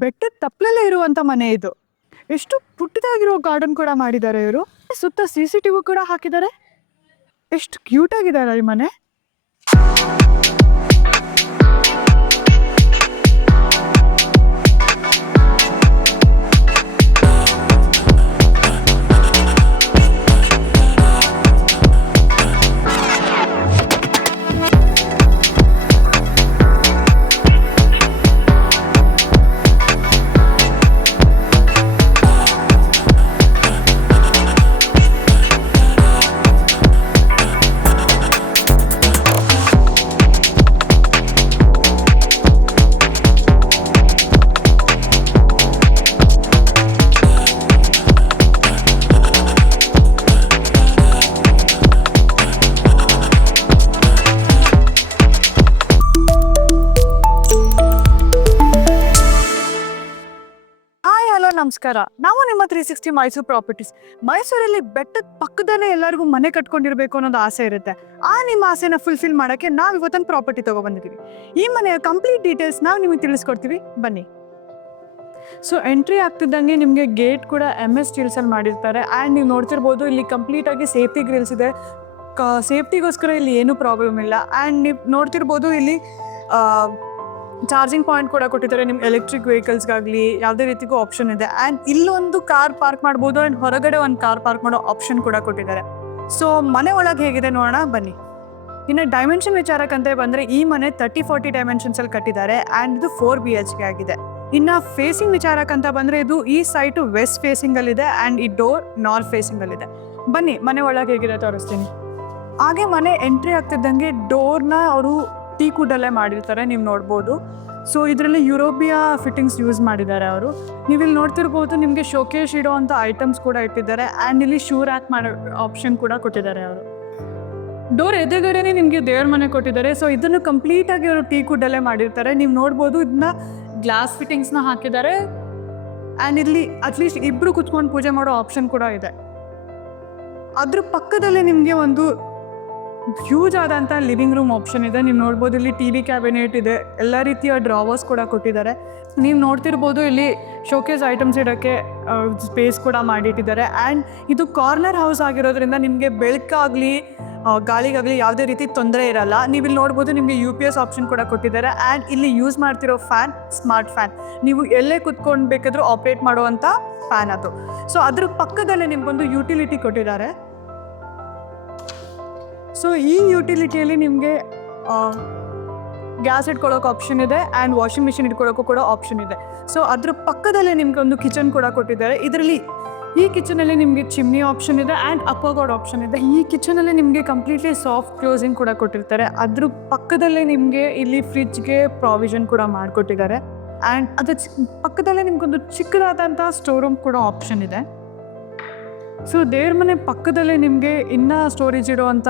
ಬೆಟ್ಟದ ತಪ್ಪಲಲ್ಲೇ ಇರುವಂತ ಮನೆ ಇದು. ಎಷ್ಟು ಪುಟ್ಟದಾಗಿರೋ ಗಾರ್ಡನ್ ಕೂಡ ಮಾಡಿದ್ದಾರೆ ಇವರು. ಸುತ್ತ CCTV ಕೂಡ ಹಾಕಿದ್ದಾರೆ. ಎಷ್ಟು ಕ್ಯೂಟ್ ಆಗಿದ್ದಾರೆ ಈ ಮನೆ. ನಮಸ್ಕಾರ, ನಾವು ನಿಮ್ಮ 360 ಮೈಸೂರು ಪ್ರಾಪರ್ಟೀಸ್. ಮೈಸೂರಲ್ಲಿ ಬೆಟ್ಟದ ಪಕ್ಕದಲ್ಲೇ ಎಲ್ಲರಿಗೂ ಮನೆ ಕಟ್ಕೊಂಡಿರ್ಬೇಕು ಅನ್ನೋದು ಆಸೆ ಇರುತ್ತೆ. ನಿಮ್ಮ ಆಸೆನ ಫುಲ್ಫಿಲ್ ಮಾಡೋಕ್ಕೆ ನಾವು ಇವತ್ತೊಂದು ಪ್ರಾಪರ್ಟಿ ತಗೊಬಂದಿದ್ದೀವಿ. ಈ ಮನೆಯ ಕಂಪ್ಲೀಟ್ ಡೀಟೇಲ್ಸ್ ನಾವು ನಿಮಗೆ ತಿಳಿಸ್ಕೊಡ್ತೀವಿ, ಬನ್ನಿ. ಸೊ ಎಂಟ್ರಿ ಆಗ್ತಿದ್ದಂಗೆ ನಿಮಗೆ ಗೇಟ್ ಕೂಡ MS ಸ್ಟೀಲ್ಸಲ್ಲಿ ಮಾಡಿರ್ತಾರೆ. ಆ್ಯಂಡ್ ನೀವು ನೋಡ್ತಿರ್ಬೋದು, ಇಲ್ಲಿ ಕಂಪ್ಲೀಟಾಗಿ ಸೇಫ್ಟಿ ಗ್ರಿಲ್ಸ್ ಇದೆ. ಸೇಫ್ಟಿಗೋಸ್ಕರ ಇಲ್ಲಿ ಏನೂ ಪ್ರಾಬ್ಲಮ್ ಇಲ್ಲ. ಆ್ಯಂಡ್ ನೀವು ನೋಡ್ತಿರ್ಬೋದು, ಇಲ್ಲಿ ಚಾರ್ಜಿಂಗ್ ಪಾಯಿಂಟ್ ಕೂಡ ಕೊಟ್ಟಿದ್ದಾರೆ. ನಿಮ್ಮ ಎಲೆಕ್ಟ್ರಿಕ್ ವೆಹಿಕಲ್ಸ್ಗಾಗಲಿ ಯಾವುದೇ ರೀತಿಗೂ ಆಪ್ಷನ್ ಇದೆ. ಆ್ಯಂಡ್ ಇಲ್ಲೊಂದು ಕಾರ್ ಪಾರ್ಕ್ ಮಾಡ್ಬೋದು. ಆ್ಯಂಡ್ ಹೊರಗಡೆ ಒಂದು ಕಾರ್ ಪಾರ್ಕ್ ಮಾಡೋ ಆಪ್ಷನ್ ಕೂಡ ಕೊಟ್ಟಿದ್ದಾರೆ. ಸೊ ಮನೆ ಒಳಗೆ ಹೇಗಿದೆ ನೋಡೋಣ, ಬನ್ನಿ. ಇನ್ನು ಡೈಮೆನ್ಷನ್ ವಿಚಾರಕ್ಕಂತ ಬಂದರೆ ಈ ಮನೆ 30-40 ಡೈಮೆನ್ಷನ್ಸಲ್ಲಿ ಕಟ್ಟಿದ್ದಾರೆ. ಆ್ಯಂಡ್ ಇದು 4 BHK ಆಗಿದೆ. ಇನ್ನು ಫೇಸಿಂಗ್ ವಿಚಾರಕ್ಕಂತ ಬಂದರೆ ಇದು ಈ ಸೈಟು ವೆಸ್ಟ್ ಫೇಸಿಂಗಲ್ಲಿದೆ. ಆ್ಯಂಡ್ ಈ ಡೋರ್ ನಾರ್ತ್ ಫೇಸಿಂಗಲ್ಲಿದೆ. ಬನ್ನಿ ಮನೆ ಒಳಗೆ ಹೇಗಿದೆ ತೋರಿಸ್ತೀನಿ. ಹಾಗೆ ಮನೆ ಎಂಟ್ರಿ ಆಗ್ತಿದ್ದಂಗೆ ಡೋರ್ನ ಅವರು ಟೀಕ್ ವುಡ್ಡಲ್ಲೇ ಮಾಡಿರ್ತಾರೆ, ನೀವು ನೋಡ್ಬೋದು. ಸೊ ಇದರಲ್ಲಿ ಯುರೋಪಿಯಾ ಫಿಟ್ಟಿಂಗ್ಸ್ ಯೂಸ್ ಮಾಡಿದ್ದಾರೆ ಅವರು. ನೀವು ಇಲ್ಲಿ ನೋಡ್ತಿರ್ಬೋದು, ನಿಮಗೆ ಶೋಕೇಶ್ ಇಡೋವಂಥ ಐಟಮ್ಸ್ ಕೂಡ ಇಟ್ಟಿದ್ದಾರೆ. ಆ್ಯಂಡ್ ಇಲ್ಲಿ ಶೂ ರ್ಯಾಕ್ ಮಾಡೋ ಆಪ್ಷನ್ ಕೂಡ ಕೊಟ್ಟಿದ್ದಾರೆ ಅವರು. ಡೋರ್ ಎದುರುಗಡೆನೇ ನಿಮಗೆ ದೇವ್ರ ಮನೆ ಕೊಟ್ಟಿದ್ದಾರೆ. ಸೊ ಇದನ್ನು ಕಂಪ್ಲೀಟಾಗಿ ಅವರು ಟೀಕ್ ವುಡ್ಡಲ್ಲೇ ಮಾಡಿರ್ತಾರೆ, ನೀವು ನೋಡ್ಬೋದು. ಇದನ್ನ ಗ್ಲಾಸ್ ಫಿಟ್ಟಿಂಗ್ಸ್ನ ಹಾಕಿದ್ದಾರೆ. ಆ್ಯಂಡ್ ಇಲ್ಲಿ ಅಟ್ಲೀಸ್ಟ್ ಇಬ್ಬರು ಕುತ್ಕೊಂಡು ಪೂಜೆ ಮಾಡೋ ಆಪ್ಷನ್ ಕೂಡ ಇದೆ. ಅದ್ರ ಪಕ್ಕದಲ್ಲೇ ನಿಮಗೆ ಒಂದು ಹ್ಯೂಜ್ ಆದಂಥ ಲಿವಿಂಗ್ ರೂಮ್ ಆಪ್ಷನ್ ಇದೆ. ನೀವು ನೋಡ್ಬೋದು, ಇಲ್ಲಿ TV ಕ್ಯಾಬಿನೆಟ್ ಇದೆ. ಎಲ್ಲ ರೀತಿಯ ಡ್ರಾವರ್ಸ್ ಕೂಡ ಕೊಟ್ಟಿದ್ದಾರೆ. ನೀವು ನೋಡ್ತಿರ್ಬೋದು, ಇಲ್ಲಿ ಶೋಕೇಸ್ ಐಟಮ್ಸ್ ಇಡೋಕ್ಕೆ ಸ್ಪೇಸ್ ಕೂಡ ಮಾಡಿಟ್ಟಿದ್ದಾರೆ. ಆ್ಯಂಡ್ ಇದು ಕಾರ್ನರ್ ಹೌಸ್ ಆಗಿರೋದ್ರಿಂದ ನಿಮಗೆ ಬೆಳಕಾಗಲಿ ಗಾಳಿಗಾಗಲಿ ಯಾವುದೇ ರೀತಿ ತೊಂದರೆ ಇರಲ್ಲ. ನೀವು ಇಲ್ಲಿ ನೋಡ್ಬೋದು, ನಿಮಗೆ UPS ಆಪ್ಷನ್ ಕೂಡ ಕೊಟ್ಟಿದ್ದಾರೆ. ಆ್ಯಂಡ್ ಇಲ್ಲಿ ಯೂಸ್ ಮಾಡ್ತಿರೋ ಫ್ಯಾನ್ ಸ್ಮಾರ್ಟ್ ಫ್ಯಾನ್, ನೀವು ಎಲ್ಲೇ ಕುತ್ಕೊಂಡು ಬೇಕಾದರೂ ಆಪ್ರೇಟ್ ಮಾಡುವಂಥ ಫ್ಯಾನ್ ಅದು. ಸೊ ಅದ್ರ ಪಕ್ಕದಲ್ಲೇ ನಿಮಗೊಂದು ಯುಟಿಲಿಟಿ ಕೊಟ್ಟಿದ್ದಾರೆ. ಸೊ ಈ ಯುಟಿಲಿಟಿಯಲ್ಲಿ ನಿಮಗೆ ಗ್ಯಾಸ್ ಇಟ್ಕೊಳ್ಳೋಕೆ ಆಪ್ಷನ್ ಇದೆ. ಆ್ಯಂಡ್ ವಾಷಿಂಗ್ ಮಿಷಿನ್ ಇಟ್ಕೊಳ್ಳೋಕ್ಕೂ ಕೂಡ ಆಪ್ಷನ್ ಇದೆ. ಸೊ ಅದ್ರ ಪಕ್ಕದಲ್ಲೇ ನಿಮ್ಗೆ ಒಂದು ಕಿಚನ್ ಕೂಡ ಕೊಟ್ಟಿದ್ದಾರೆ. ಇದರಲ್ಲಿ ಈ ಕಿಚನಲ್ಲಿ ನಿಮಗೆ ಚಿಮ್ನಿ ಆಪ್ಷನ್ ಇದೆ. ಆ್ಯಂಡ್ ಅಕ್ವಾಗಾರ್ಡ್ ಆಪ್ಷನ್ ಇದೆ. ಈ ಕಿಚನಲ್ಲಿ ನಿಮಗೆ ಕಂಪ್ಲೀಟ್ಲಿ ಸಾಫ್ಟ್ ಕ್ಲೋಸಿಂಗ್ ಕೂಡ ಕೊಟ್ಟಿರ್ತಾರೆ. ಅದ್ರ ಪಕ್ಕದಲ್ಲೇ ನಿಮಗೆ ಇಲ್ಲಿ ಫ್ರಿಜ್ಗೆ ಪ್ರಾವಿಷನ್ ಕೂಡ ಮಾಡಿಕೊಟ್ಟಿದ್ದಾರೆ. ಆ್ಯಂಡ್ ಅದ್ರ ಪಕ್ಕದಲ್ಲೇ ನಿಮ್ಗೊಂದು ಚಿಕ್ಕದಾದಂಥ ಸ್ಟೋರ್ ರೂಮ್ ಕೂಡ ಆಪ್ಷನ್ ಇದೆ. ಸೊ ದೇವ್ರ ಮನೆ ಪಕ್ಕದಲ್ಲೇ ನಿಮಗೆ ಇನ್ನೂ ಸ್ಟೋರೇಜ್ ಇಡುವಂಥ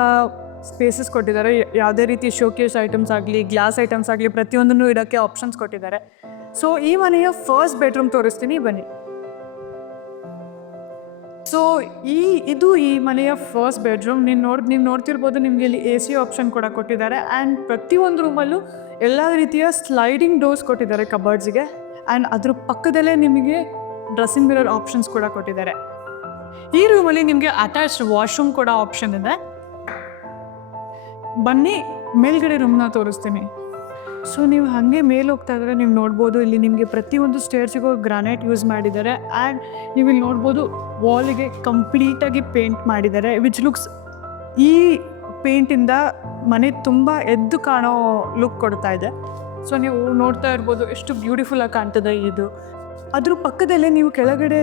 ಸ್ಪೇಸಸ್ ಕೊಟ್ಟಿದ್ದಾರೆ. ಯಾವುದೇ ರೀತಿ ಶೋಕೇಸ್ ಐಟಮ್ಸ್ ಆಗಲಿ ಗ್ಲಾಸ್ ಐಟಮ್ಸ್ ಆಗಲಿ ಪ್ರತಿಯೊಂದನ್ನು ಇಡೋಕ್ಕೆ ಆಪ್ಷನ್ಸ್ ಕೊಟ್ಟಿದ್ದಾರೆ. ಸೊ ಈ ಮನೆಯ ಫಸ್ಟ್ ಬೆಡ್ರೂಮ್ ತೋರಿಸ್ತೀನಿ, ಬನ್ನಿ. ಸೊ ಇದು ಈ ಮನೆಯ ಫಸ್ಟ್ ಬೆಡ್ರೂಮ್. ನೀವು ನೋಡ್ತಿರ್ಬೋದು, ನಿಮಗೆ ಇಲ್ಲಿ AC ಆಪ್ಷನ್ ಕೂಡ ಕೊಟ್ಟಿದ್ದಾರೆ. ಆ್ಯಂಡ್ ಪ್ರತಿಯೊಂದು ರೂಮಲ್ಲೂ ಎಲ್ಲ ರೀತಿಯ ಸ್ಲೈಡಿಂಗ್ ಡೋರ್ಸ್ ಕೊಟ್ಟಿದ್ದಾರೆ ಕಬರ್ಡ್ಸ್ಗೆ. ಆ್ಯಂಡ್ ಅದ್ರ ಪಕ್ಕದಲ್ಲೇ ನಿಮಗೆ ಡ್ರೆಸ್ಸಿಂಗ್ ಮಿರರ್ ಆಪ್ಷನ್ಸ್ ಕೂಡ ಕೊಟ್ಟಿದ್ದಾರೆ. ಈ ರೂಮಲ್ಲಿ ನಿಮಗೆ ಅಟ್ಯಾಚ್ಡ್ ವಾಶ್ರೂಮ್ ಕೂಡ ಆಪ್ಷನ್ ಇದೆ. ಬನ್ನಿ ಮೇಲ್ಗಡೆ ರೂಮ್ನ ತೋರಿಸ್ತೀನಿ. ಸೊ ನೀವು ಹಾಗೆ ಮೇಲೆ ಹೋಗ್ತಾ ಇದ್ರೆ ನೀವು ನೋಡ್ಬೋದು, ಇಲ್ಲಿ ನಿಮಗೆ ಪ್ರತಿಯೊಂದು ಸ್ಟೇರ್ಸಿಗೂ ಗ್ರಾನೈಟ್ ಯೂಸ್ ಮಾಡಿದ್ದಾರೆ. ಆ್ಯಂಡ್ ನೀವು ಇಲ್ಲಿ ನೋಡ್ಬೋದು, ವಾಲಿಗೆ ಕಂಪ್ಲೀಟಾಗಿ ಪೇಂಟ್ ಮಾಡಿದ್ದಾರೆ. ವಿಚ್ ಲುಕ್ಸ್, ಈ ಪೇಂಟಿಂದ ಮನೆ ತುಂಬ ಎದ್ದು ಕಾಣೋ ಲುಕ್ ಕೊಡ್ತಾ ಇದೆ. ಸೊ ನೀವು ನೋಡ್ತಾ ಇರ್ಬೋದು, ಎಷ್ಟು ಬ್ಯೂಟಿಫುಲ್ಲಾಗಿ ಕಾಣ್ತದೆ ಇದು. ಅದ್ರ ಪಕ್ಕದಲ್ಲೇ ನೀವು ಕೆಳಗಡೆ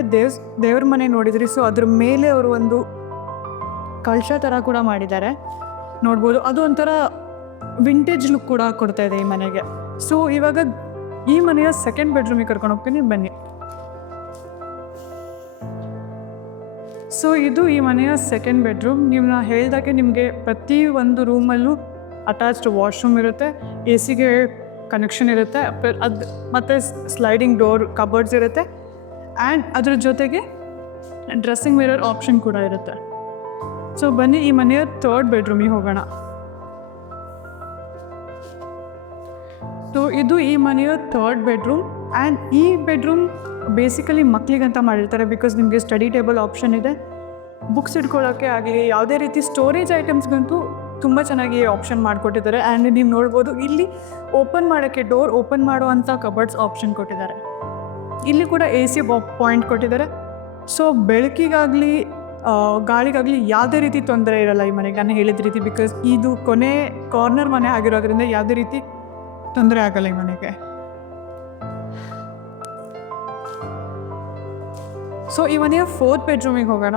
ದೇವ್ರ ಮನೆ ನೋಡಿದ್ರಿ. ಸೊ ಅದ್ರ ಮೇಲೆ ಅವರು ಒಂದು ಕಳಶ ಥರ ಕೂಡ ಮಾಡಿದ್ದಾರೆ, ನೋಡ್ಬೋದು. ಅದು ಒಂಥರ ವಿಂಟೇಜ್ ಲುಕ್ ಕೂಡ ಕೊಡ್ತಾ ಇದೆ ಈ ಮನೆಗೆ. ಸೊ ಇವಾಗ ಈ ಮನೆಯ ಸೆಕೆಂಡ್ ಬೆಡ್ರೂಮಿಗೆ ಕರ್ಕೊಂಡು ಹೋಗ್ತೀನಿ, ಬನ್ನಿ. ಸೊ ಇದು ಈ ಮನೆಯ ಸೆಕೆಂಡ್ ಬೆಡ್ರೂಮ್. ನೀವು ಹೇಳಿದಾಗೆ ನಿಮಗೆ ಪ್ರತಿ ಒಂದು ರೂಮಲ್ಲೂ ಅಟ್ಯಾಚ್ಡ್ ವಾಶ್ರೂಮ್ ಇರುತ್ತೆ, AC ಕನೆಕ್ಷನ್ ಇರುತ್ತೆ, ಅದು ಮತ್ತು ಸ್ಲೈಡಿಂಗ್ ಡೋರ್ ಕಬರ್ಡ್ಸ್ ಇರುತ್ತೆ. ಆ್ಯಂಡ್ ಅದ್ರ ಜೊತೆಗೆ ಡ್ರೆಸ್ಸಿಂಗ್ ಮಿರರ್ ಆಪ್ಷನ್ ಕೂಡ ಇರುತ್ತೆ. ಸೊ ಬನ್ನಿ ಈ ಮನೆಯ ಥರ್ಡ್ ಬೆಡ್ರೂಮಿಗೆ ಹೋಗೋಣ. ಸೊ ಇದು ಈ ಮನೆಯ ಥರ್ಡ್ ಬೆಡ್ರೂಮ್. ಆ್ಯಂಡ್ ಈ ಬೆಡ್ರೂಮ್ ಬೇಸಿಕಲಿ ಮಕ್ಕಳಿಗಂತ ಮಾಡಿರ್ತಾರೆ, ಬಿಕಾಸ್ ನಿಮಗೆ ಸ್ಟಡಿ ಟೇಬಲ್ ಆಪ್ಷನ್ ಇದೆ, ಬುಕ್ಸ್ ಇಟ್ಕೊಳ್ಳೋಕ್ಕೆ ಆಗಲಿ ಯಾವುದೇ ರೀತಿ ಸ್ಟೋರೇಜ್ ಐಟಮ್ಸ್ಗಂತೂ ತುಂಬ ಚೆನ್ನಾಗಿ ಆಪ್ಷನ್ ಮಾಡಿಕೊಟ್ಟಿದ್ದಾರೆ. ಆ್ಯಂಡ್ ನೀವು ನೋಡ್ಬೋದು ಇಲ್ಲಿ ಓಪನ್ ಮಾಡೋಕ್ಕೆ ಡೋರ್ ಓಪನ್ ಮಾಡುವಂಥ ಕಬರ್ಡ್ಸ್ ಆಪ್ಷನ್ ಕೊಟ್ಟಿದ್ದಾರೆ. ಇಲ್ಲಿ ಕೂಡ AC ಪಾಯಿಂಟ್ ಕೊಟ್ಟಿದ್ದಾರೆ. ಸೊ ಬೆಳಕಿಗಾಗಲಿ ಗಾಳಿಗಾಗಲಿ ಯಾವುದೇ ರೀತಿ ತೊಂದರೆ ಇರಲ್ಲ ಈ ಮನೆಗೆ, ನಾನು ಹೇಳಿದ ರೀತಿ, ಬಿಕಾಸ್ ಇದು ಕೊನೆ ಕಾರ್ನರ್ ಮನೆ ಆಗಿರೋದ್ರಿಂದ ಯಾವುದೇ ರೀತಿ ತೊಂದರೆ ಆಗಲ್ಲ ಈ ಮನೆಗೆ. ಸೊ ಈ ಮನೆಯ 4th ಬೆಡ್ರೂಮಿಗೆ ಹೋಗೋಣ.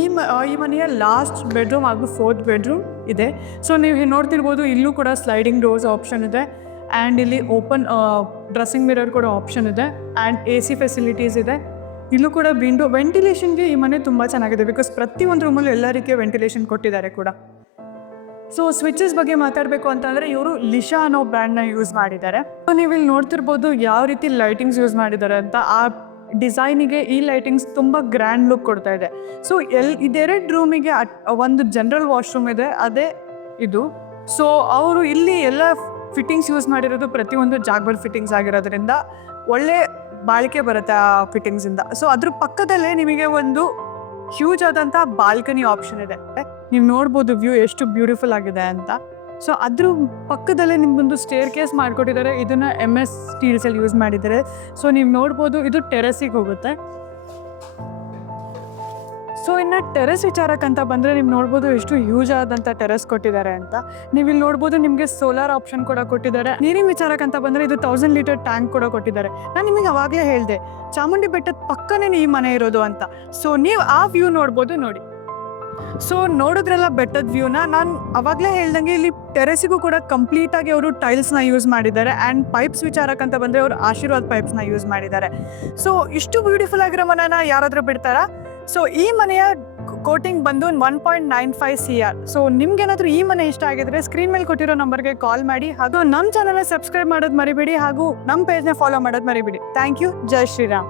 ಈ ಮನೆಯ ಲಾಸ್ಟ್ ಬೆಡ್ರೂಮ್ ಹಾಗೂ 4th ಬೆಡ್ರೂಮ್ ಇದೆ. ಸೊ ನೀವು ನೋಡ್ತಿರ್ಬೋದು, ಇಲ್ಲೂ ಕೂಡ ಸ್ಲೈಡಿಂಗ್ ಡೋರ್ಸ್ ಆಪ್ಷನ್ ಇದೆ. ಆ್ಯಂಡ್ ಇಲ್ಲಿ ಓಪನ್ ಡ್ರೆಸ್ಸಿಂಗ್ ಮಿರರ್ ಕೂಡ ಆಪ್ಷನ್ ಇದೆ. ಆ್ಯಂಡ್ AC ಫೆಸಿಲಿಟೀಸ್ ಇದೆ. ಇಲ್ಲೂ ಕೂಡ ವೆಂಟಿಲೇಷನ್ಗೆ ಈ ಮನೆ ತುಂಬ ಚೆನ್ನಾಗಿದೆ, ಬಿಕಾಸ್ ಪ್ರತಿಯೊಂದು ರೂಮಲ್ಲೂ ಎಲ್ಲ ರೀತಿಯ ವೆಂಟಿಲೇಷನ್ ಕೊಟ್ಟಿದ್ದಾರೆ ಕೂಡ. ಸೊ ಸ್ವಿಚಸ್ ಬಗ್ಗೆ ಮಾತಾಡಬೇಕು ಅಂತಂದರೆ ಇವರು ಲಿಶಾ ಅನ್ನೋ ಬ್ರ್ಯಾಂಡ್ನ ಯೂಸ್ ಮಾಡಿದ್ದಾರೆ. ಸೊ ನೀವು ಇಲ್ಲಿ ನೋಡ್ತಿರ್ಬೋದು ಯಾವ ರೀತಿ ಲೈಟಿಂಗ್ಸ್ ಯೂಸ್ ಮಾಡಿದ್ದಾರೆ ಅಂತ. ಆ ಡಿಸೈನಿಗೆ ಈ ಲೈಟಿಂಗ್ಸ್ ತುಂಬ ಗ್ರ್ಯಾಂಡ್ ಲುಕ್ ಕೊಡ್ತಾ ಇದೆ. ಸೊ ಇದೆರಡು ರೂಮಿಗೆ ಒಂದು ಜನರಲ್ ವಾಶ್ರೂಮ್ ಇದೆ, ಅದೇ ಇದು. ಸೊ ಅವರು ಇಲ್ಲಿ ಎಲ್ಲ ಫಿಟ್ಟಿಂಗ್ಸ್ ಯೂಸ್ ಮಾಡಿರೋದು ಪ್ರತಿಯೊಂದು ಜಾಗ್ಬರ್ ಫಿಟ್ಟಿಂಗ್ಸ್ ಆಗಿರೋದ್ರಿಂದ ಒಳ್ಳೆ ಬಾಳಿಕೆ ಬರುತ್ತೆ ಆ ಫಿಟ್ಟಿಂಗ್ಸಿಂದ. ಸೊ ಅದ್ರ ಪಕ್ಕದಲ್ಲೇ ನಿಮಗೆ ಒಂದು ಹ್ಯೂಜ್ ಆದಂಥ ಬಾಲ್ಕನಿ ಆಪ್ಷನ್ ಇದೆ. ನೀವು ನೋಡ್ಬೋದು ವ್ಯೂ ಎಷ್ಟು ಬ್ಯೂಟಿಫುಲ್ ಆಗಿದೆ ಅಂತ. ಸೊ ಅದ್ರ ಪಕ್ಕದಲ್ಲೇ ನಿಮ್ಗೊಂದು ಸ್ಟೇರ್ ಕೇಸ್ ಮಾಡಿಕೊಟ್ಟಿದ್ದಾರೆ. ಇದನ್ನು MS ಸ್ಟೀಲ್ಸಲ್ಲಿ ಯೂಸ್ ಮಾಡಿದ್ದಾರೆ. ಸೊ ನೀವು ನೋಡ್ಬೋದು ಇದು ಟೆರೆಸಿಗೆ ಹೋಗುತ್ತೆ. ಸೊ ಇನ್ನು ಟೆರೆಸ್ ವಿಚಾರಕ್ಕಂತ ಬಂದರೆ ನೀವು ನೋಡ್ಬೋದು ಎಷ್ಟು ಹ್ಯೂಜ್ ಆದಂಥ ಟೆರೆಸ್ ಕೊಟ್ಟಿದ್ದಾರೆ ಅಂತ. ನೀವು ಇಲ್ಲಿ ನೋಡ್ಬೋದು ನಿಮಗೆ ಸೋಲಾರ್ ಆಪ್ಷನ್ ಕೂಡ ಕೊಟ್ಟಿದ್ದಾರೆ. ನೀರಿನ ವಿಚಾರಕ್ಕಂತ ಬಂದರೆ ಇದು 1000 ಲೀಟರ್ ಟ್ಯಾಂಕ್ ಕೂಡ ಕೊಟ್ಟಿದ್ದಾರೆ. ನಾನು ನಿಮಗೆ ಅವಾಗಲೇ ಹೇಳಿದೆ ಚಾಮುಂಡಿ ಬೆಟ್ಟದ ಪಕ್ಕನೇ ಈ ಮನೆ ಇರೋದು ಅಂತ. ಸೊ ನೀವು ಆ ವ್ಯೂ ನೋಡ್ಬೋದು, ನೋಡಿ. ಸೊ ನೋಡಿದ್ರಲ್ಲ ಬೆಟ್ಟದ ವ್ಯೂನ. ನಾನು ಅವಾಗಲೇ ಹೇಳ್ದಂಗೆ ಇಲ್ಲಿ ಟೆರೆಸಿಗೂ ಕೂಡ ಕಂಪ್ಲೀಟಾಗಿ ಅವರು ಟೈಲ್ಸ್ನ ಯೂಸ್ ಮಾಡಿದ್ದಾರೆ. ಆ್ಯಂಡ್ ಪೈಪ್ಸ್ ವಿಚಾರಕ್ಕಂತ ಬಂದರೆ ಅವರು ಆಶೀರ್ವಾದ್ ಪೈಪ್ಸ್ನ ಯೂಸ್ ಮಾಡಿದ್ದಾರೆ. ಸೊ ಇಷ್ಟು ಬ್ಯೂಟಿಫುಲ್ ಆಗಿರೋ ಮನೆನ ಯಾರಾದರೂ ಬಿಡ್ತಾರಾ? ಸೊ ಈ ಮನೆಯ ಕೋಟಿಂಗ್ ಬಂದು 1.95 CR. ಸೊ ನಿಮ್ಗೇನಾದರೂ ಈ ಮನೆ ಇಷ್ಟ ಆಗಿದ್ರೆ ಸ್ಕ್ರೀನ್ ಮೇಲೆ ಕೊಟ್ಟಿರೋ ನಂಬರ್ಗೆ ಕಾಲ್ ಮಾಡಿ. ಹಾಗೂ ನಮ್ಮ ಚಾನಲ್ನ ಸಬ್ಸ್ಕ್ರೈಬ್ ಮಾಡೋದು ಮರಿಬೇಡಿ, ಹಾಗೂ ನಮ್ಮ ಪೇಜ್ನ ಫಾಲೋ ಮಾಡೋದು ಮರಿಬೇಡಿ. Thank you. ಜೈ ಶ್ರೀರಾಮ್.